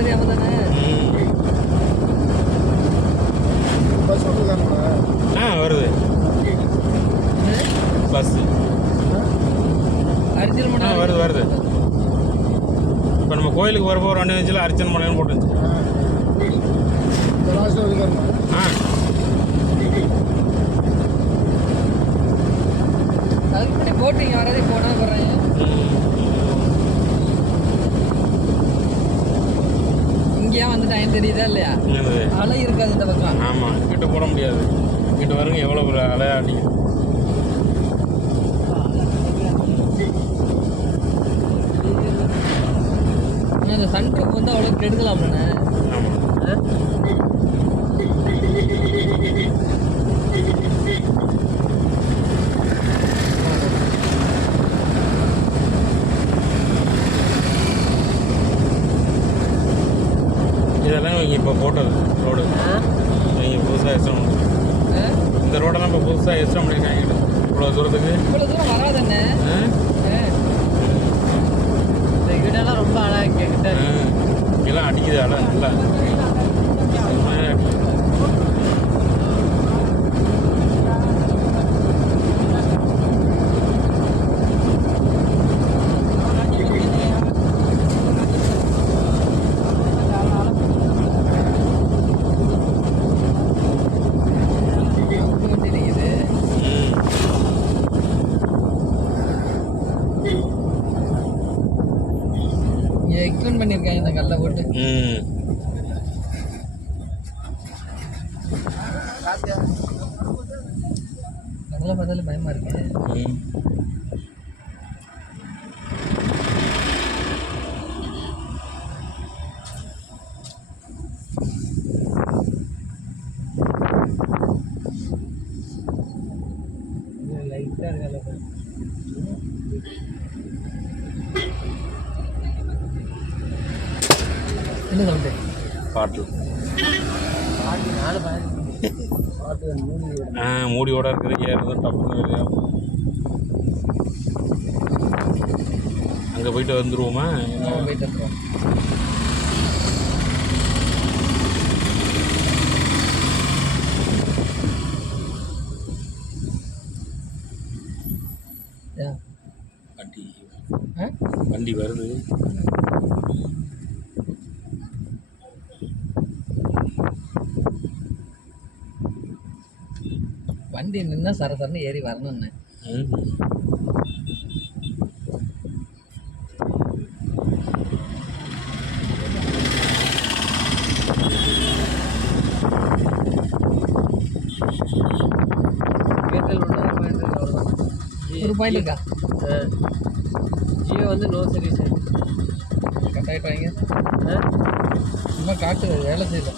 தெரியாம தானே. பஸ் வருது பஸ் அரிச்சல் மணி வருது. இப்போ நம்ம கோயிலுக்கு வரப்போ 2 இன்ச்சில் அர்ச்சனை பண்ணு போட்டுருந்துச்சு. அதுக்கு முன்னாடி போட்டிங்க வரதே போனா போறாங்க. இங்கேயா வந்து டைம் தெரியுதா இல்லையா? அலை இருக்காது இந்த பக்கம். ஆமாம், கிட்ட போட முடியாது. கிட்ட வருங்க எவ்வளோ ஒரு அலை அடிக்கும். அந்த சன்ரூஃப் வந்து அவ்வளோ கெடுக்கலாம். ஆமாம், இதெல்லாம் நீங்கள் இப்போ போட்டது ரோடு. நீங்கள் புதுசாக எக்ஸ்ட்ரா இந்த ரோடெல்லாம் இப்போ புதுசாக எக்ஸ்ட்ரா பண்ணியிருக்காங்க. இவ்வளோ தூரத்துக்கு இவ்வளோ தூரம் வராதுண்ணே. இந்த கிட்டலாம் ரொம்ப அழகாக கேட்கிட்ட இங்கெல்லாம் அடிக்குது அலை நல்லா. எக்ஸ்பிளைன் பண்ணியிருக்காங்க இந்த கல்லை போட்டு. நல்லா பார்த்தாலும் பயமா இருக்கு. லைட்டா இருக்கல என்ன சவுண்டு? பாட்டு மூடியோட இருக்குது. ஏறுறது டப்புன்னு அங்கே போயிட்டு வந்துடுவோமா? போயிட்டு வந்துடுவோம். வண்டி வருது. வண்டி நின்னா சரசரன்னு ஏறி வரணும்னு. ஒரு பாயிண்ட் இருக்கா? ஜியோ வந்து நோ சர்வீஸ் கட் ஆகிட்டு வாங்க. சும்மா காட்டு வேலை செய்யல.